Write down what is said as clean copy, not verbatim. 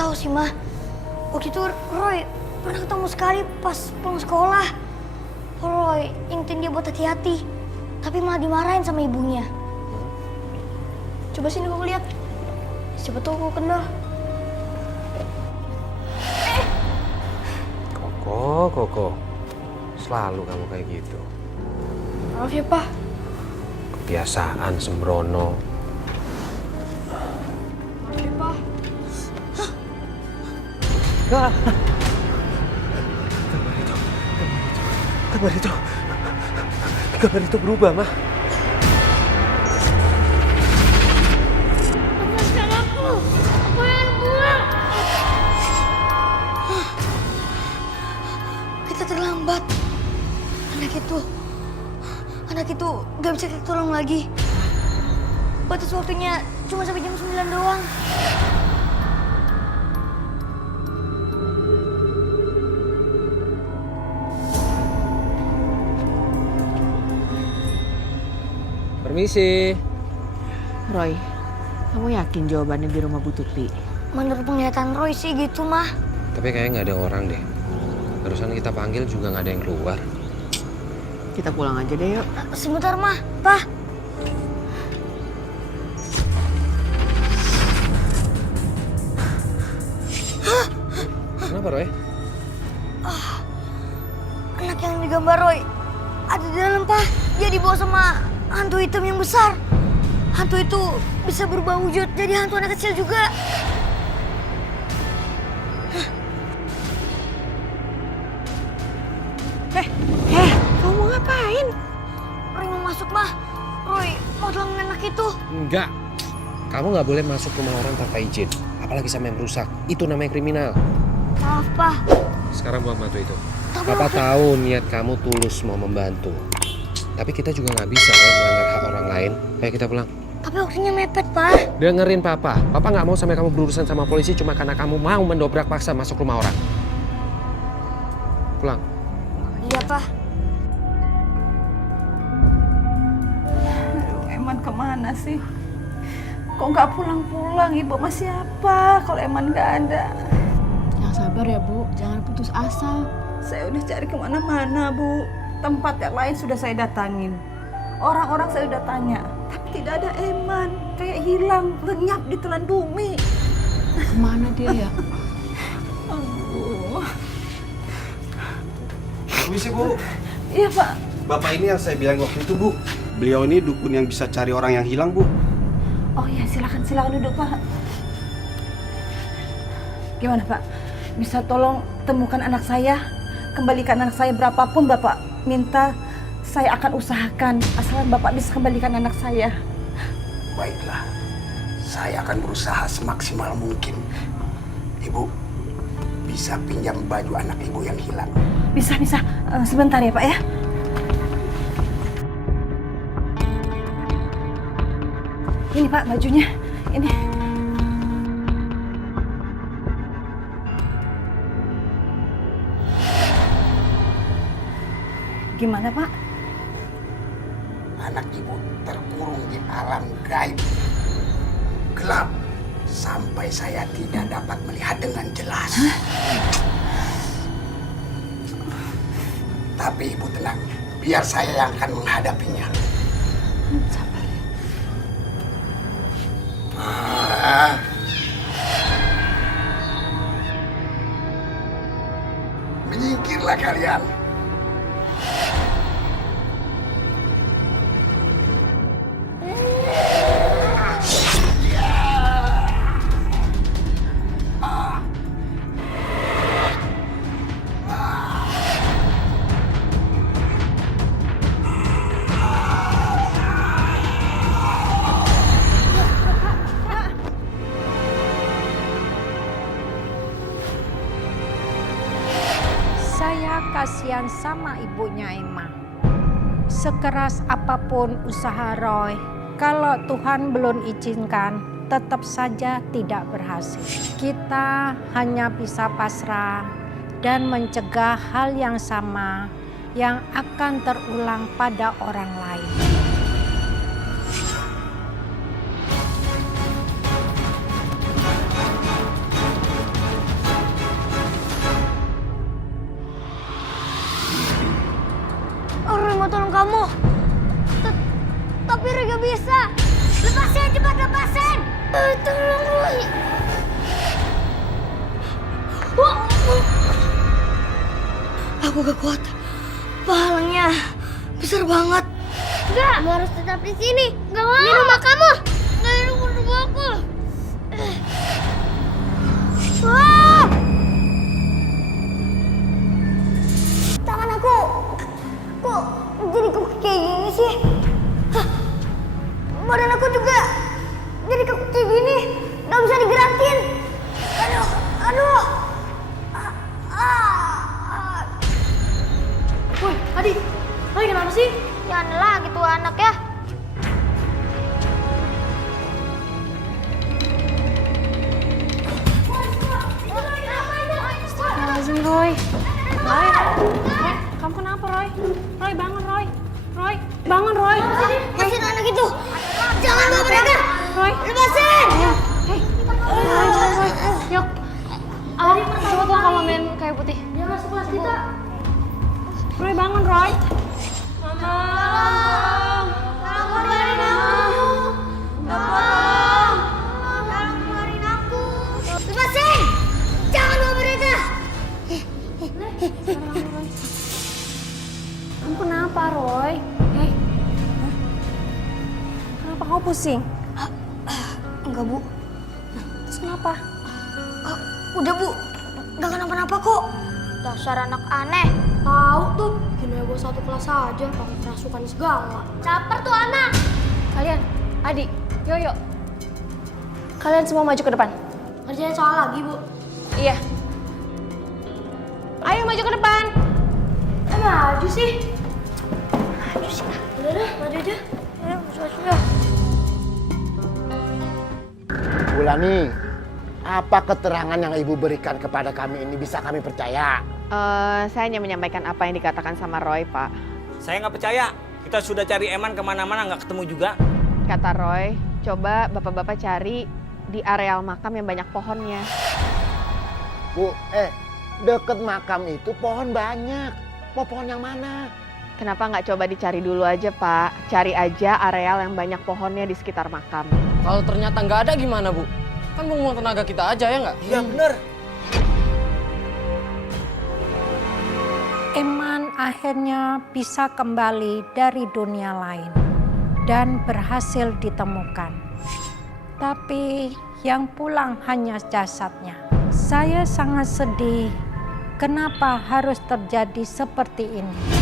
tahu sih, Ma. Waktu itu Roy pernah ketemu sekali pas pulang sekolah. Roy ingetin dia buat hati-hati, tapi malah dimarahin sama ibunya. Coba sini aku lihat. Siapa tahu aku kenal. Koko. Selalu kamu kayak gitu. Maaf ya, Pak. Kebiasaan sembrono. Maaf ya, Pak. Gambar itu berubah, Ma. Lepaskan aku. Aku yang buang. Kita terlambat. Anak itu gak bisa kita tolong lagi. Batas waktunya cuma sampai jam 9 doang. Permisi. Roy, kamu yakin jawabannya di rumah Bu Tuti? Menurut penglihatan Roy sih gitu, Mah. Tapi kayaknya nggak ada orang deh. Barusan kita panggil juga nggak ada yang keluar. Kita pulang aja deh yuk. Sebentar, Mah. Pak. Kenapa, Roy? Anak yang digambar Roy ada di dalam, Pak. Dia dibawa sama hantu hitam yang besar. Hantu itu bisa berubah wujud jadi hantu anak kecil juga. Kamu mau ngapain? Roy mau masuk, Mah. Roy mau tolongin anak itu. Enggak. Kamu nggak boleh masuk rumah orang tanpa izin. Apalagi sama yang merusak. Itu namanya kriminal. Maaf, Pak. Sekarang buang batu itu. Tapi Papa tahu niat kamu tulus mau membantu. Tapi kita juga nggak bisa kan melanggar hak orang lain. Ayo kita pulang. Tapi waktunya mepet, Pak. Dengerin Papa. Papa nggak mau sampai kamu berurusan sama polisi cuma karena kamu mau mendobrak paksa masuk rumah orang. Pulang. Iya, Pak. Aduh, Eman kemana sih? Kok nggak pulang-pulang? Ibu sama siapa kalau Eman nggak ada? Yang sabar ya Bu, jangan putus asa. Saya udah cari kemana-mana, Bu. Tempat yang lain sudah saya datangin. Orang-orang saya udah tanya, tapi tidak ada Eman. Kayak hilang, lenyap di telan bumi. Kemana dia ya? Aduh. Permisi, Bu. Iya, Pak. Bapak ini yang saya bilang waktu itu, Bu. Beliau ini dukun yang bisa cari orang yang hilang, Bu. Oh iya, silakan duduk, Pak. Gimana, Pak? Bisa tolong temukan anak saya? Kembalikan anak saya berapapun Bapak minta, saya akan usahakan asal Bapak bisa kembalikan anak saya. Baiklah, saya akan berusaha semaksimal mungkin. Ibu, bisa pinjam baju anak ibu yang hilang? Bisa. Sebentar ya, Pak ya. Ini, Pak, bajunya. Ini. Gimana, Pak? Anak ibu terkurung di alam gaib. Gelap. Sampai saya tidak dapat melihat dengan jelas. Tapi ibu tenang. Biar saya yang akan menghadapinya. Sabar. Menyingkirlah kalian. Saya kasihan sama ibunya Emma. Sekeras apapun usaha Roy, kalau Tuhan belum izinkan, tetap saja tidak berhasil. Kita hanya bisa pasrah dan mencegah hal yang sama yang akan terulang pada orang lain. mau tolong kamu. Tapi Roy gak bisa. Lepasin, cepat lepasin. Tolong Roy. Aku gak kuat. Pahalanya besar banget. Enggak, kamu harus tetap di sini. Gak mau. Ini rumah kamu. Nah, ini rumah aku. Wah! Tangan aku kok jadi kaku kayak gini sih? Hah? Badan aku juga jadi kaku kayak gini. Gak bisa digerakin. Aduh. Woi, Adi, kenapa sih? Ya aneh lagi tuh anak ya. Astagfirullahaladzim, Roy. Roy, kamu kenapa, Roy? Roy, bangun, Roy. Roy, bangun, Roy. Lepasin anak itu. Jangan bawa mereka. Roy. Lepasin. Hei, Roy. Yuk. Ari, coba tolong kamu main kayu putih. Dia masuk kelas kita. Roy, bangun, Roy. Tolong keluarin aku. Tolong keluarin aku. Lepasin. Jangan bawa mereka. Kamu kenapa, Roy? Hei. Kenapa kamu pusing? Enggak, Bu. Terus kenapa? Udah, Bu. Gak kenapa-napa kok. Dasar anak aneh. Tahu tuh, bikin heboh satu kelas aja, pakai kerasukan segala. Caper tuh anak. Kalian, Adi, Yoyo. Kalian semua maju ke depan. Kerjanya salah lagi, Bu. Iya. Ayo maju ke depan. Maju sih. Udah deh, maju aja. Ya, sudah. Bulani, apa keterangan yang ibu berikan kepada kami ini bisa kami percaya? Saya hanya menyampaikan apa yang dikatakan sama Roy, Pak. Saya nggak percaya. Kita sudah cari Eman kemana-mana nggak ketemu juga. Kata Roy, coba bapak-bapak cari di areal makam yang banyak pohonnya. Bu, deket makam itu pohon banyak. Mau pohon yang mana? Kenapa nggak coba dicari dulu aja, Pak? Cari aja areal yang banyak pohonnya di sekitar makam. Kalau ternyata nggak ada gimana, Bu? Kan buang tenaga kita aja, ya nggak? Iya bener. Eman akhirnya bisa kembali dari dunia lain dan berhasil ditemukan. Tapi yang pulang hanya jasadnya. Saya sangat sedih. Kenapa harus terjadi seperti ini?